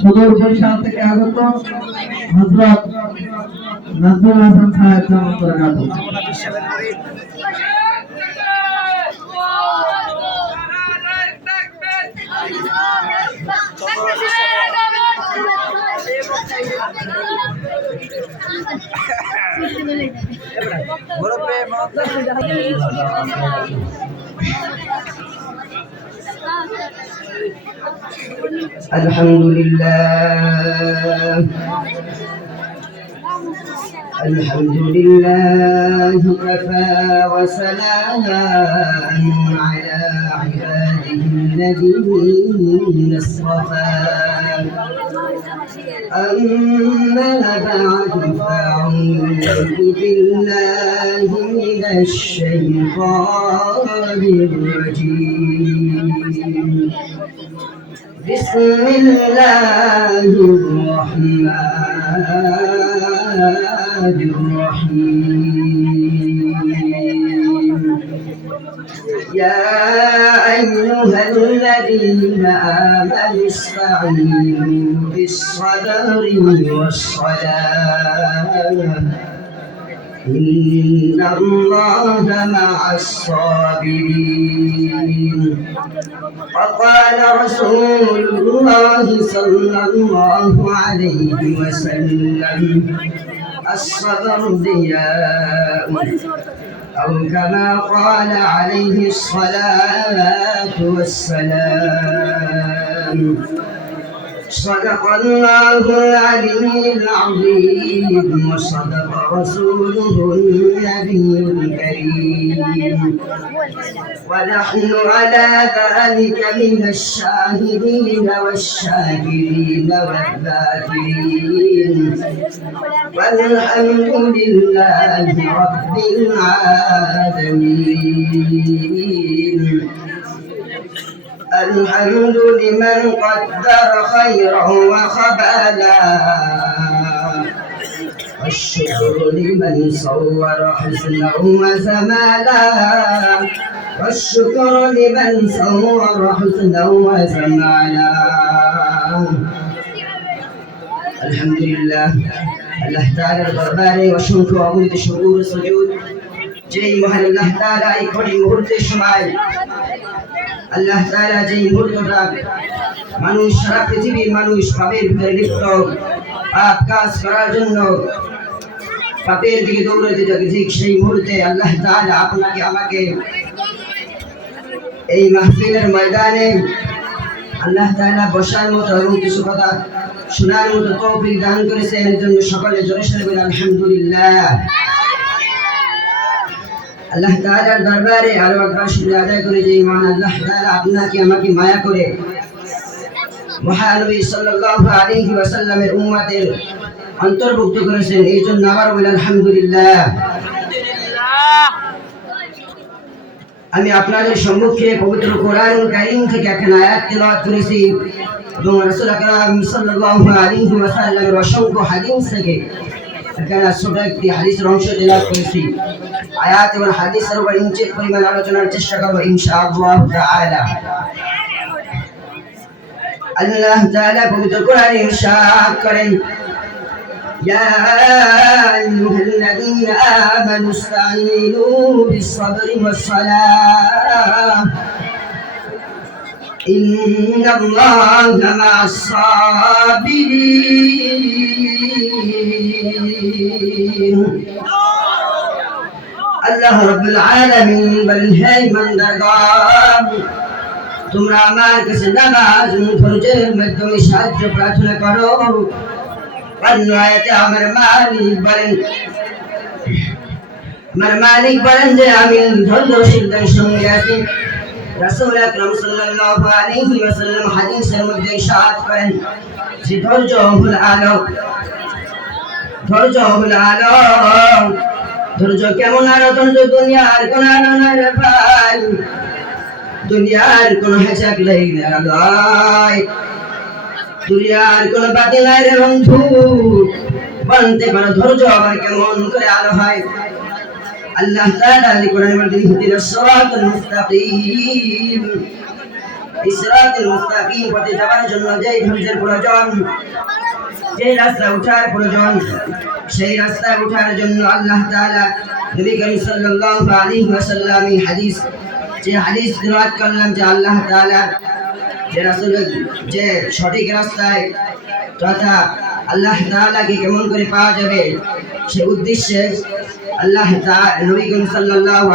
সদর বরিশাল থেকে আগত হযরত নাজমুল হাসান সাহেব জামাত الحمد لله كفى وسلام على عباده الذين اصطفى أما بعد فأعوذ بالله من الشيطان الرجيم بسم الله الرحمن الرحيم يا أيها الذين آمنوا استعينوا بالصبر والصلاة إن الله مع الصابرين وقال رسول الله صلى الله عليه وسلم الصبر ضياء أو كما قال عليه الصلاة والسلام صدق الله العلي العظيم وصدق رسوله النبي الكريم ونحن على ذلك من الشاهدين والشاكرين والذاكرين والحمد لله رب العالمين الحمد لمن قدر خيرا وخبالا والشكر لمن صور حسنا وزمالا والشكر لمن صور حسنا وزمالا الحمد لله الله تعالى দরবারে অসংখ্য অগণিত শুকর সুজুদ যেই মহান আল্লাহ তাআলা এই ঘড়ি মুহূর্তের সময় আল্লাহ তাআলা যে মুহূর্তটা মানুষ সারা পৃথিবীর মানুষ পাপের ভিতরে লিপ্ত পাপ কাজ করার জন্য পাপের দিকে দৌড়াতে থাকে ঠিক সেই মুহূর্তে আল্লাহ তাআলা আপনাকে আমাকে এই মাহফিলের ময়দানে আল্লাহ তাআলা বসার মতো এবং কিছু কথা শোনার মতো তৌফিক দান করেছেন এর জন্য সকলে জোরে সোরে বলে আলহামদুলিল্লাহ। আল্লাহ তাআলার দরবারে আরো একবার শুকরিয়া আদায় করে যে মহান আল্লাহ তাআলা আপনাকে আমাকে মায়া করে মহানবী সাল্লাল্লাহু আলাইহি ওয়াসাল্লামের উম্মতের অন্তর্ভুক্ত করেছেন এই জন্য আবার বলি আলহামদুলিল্লাহ। আমি আপনাদের সম্মুখে পবিত্র কোরআন কারীম থেকে এক আয়াত তেলাওয়াত করেছি এবং রাসূল আকরাম সাল্লাল্লাহু আলাইহি ওয়াসাল্লামের অসংখ্য হাদিস থেকে এখানে ছোট একটি হাদিসের অংশ তেলাওয়াত করেছি। আয়াত এবং হাদিসের উপর ইঞ্চিত পরিমাণ আলোচনার চেষ্টা করব ইনশাআল্লাহ তাআলা। আল্লাহ তাআলা পবিত্র কোরআনে ইরশাদ করেন يا أيها الذين آمنوا استعينوا بالصبر والصلاة إن الله مع الصابرين আল্লাহ রাব্বুল আলামিন বলেন হে ইমানদারগণ তোমরা আমার কাছে নামাজ ও ধৈর্যের মাধ্যমে সাহায্য প্রার্থনা করো। অন্য আয়াতে আমার মালিক বলেন যে আমি ধৈর্যশীলদের সঙ্গে আছি। রাসূল আকরাম সাল্লাল্লাহু আলাইহি ওয়াসাল্লাম হাদিসের মধ্যে ইরশাদ করেন যে ধৈর্য হলো আলো। ধৈর্য কেমন আলো? ধৈর্য দুনিয়ার কোন আলো নয় রে ভাই, দুনিয়ার কোন হেঁচাক নাই, দুনিয়ার কোন বাতি নাই রে বন্ধু। বলতে পারো ধৈর্য আবার কেমন করে আলো হয়? আল্লাহ তাআলা কোরআনে বলেন ইহদিনাস সিরাতাল মুস্তাকিম। ইসরাতুল মুস্তাকিম পথে যাওয়ার জন্য যেই ধৈর্যের প্রয়োজন, যে রাস্তা উঠার প্রয়োজন, সেই রাস্তায় উঠার জন্য আল্লাহ তাআলা নবী করিম সাল্লাল্লাহু আলাইহি ওয়াসাল্লাম এই হাদিস তিলাওয়াত করলাম যে আল্লাহ তাআলা যে রাসূল যে সঠিক রাস্তায় তথা আল্লাহ তাআলাকে কেমন করে পাওয়া যাবে সে উদ্দেশ্যে আল্লাহ তাআলা নবী করিম সাল্লাল্লাহু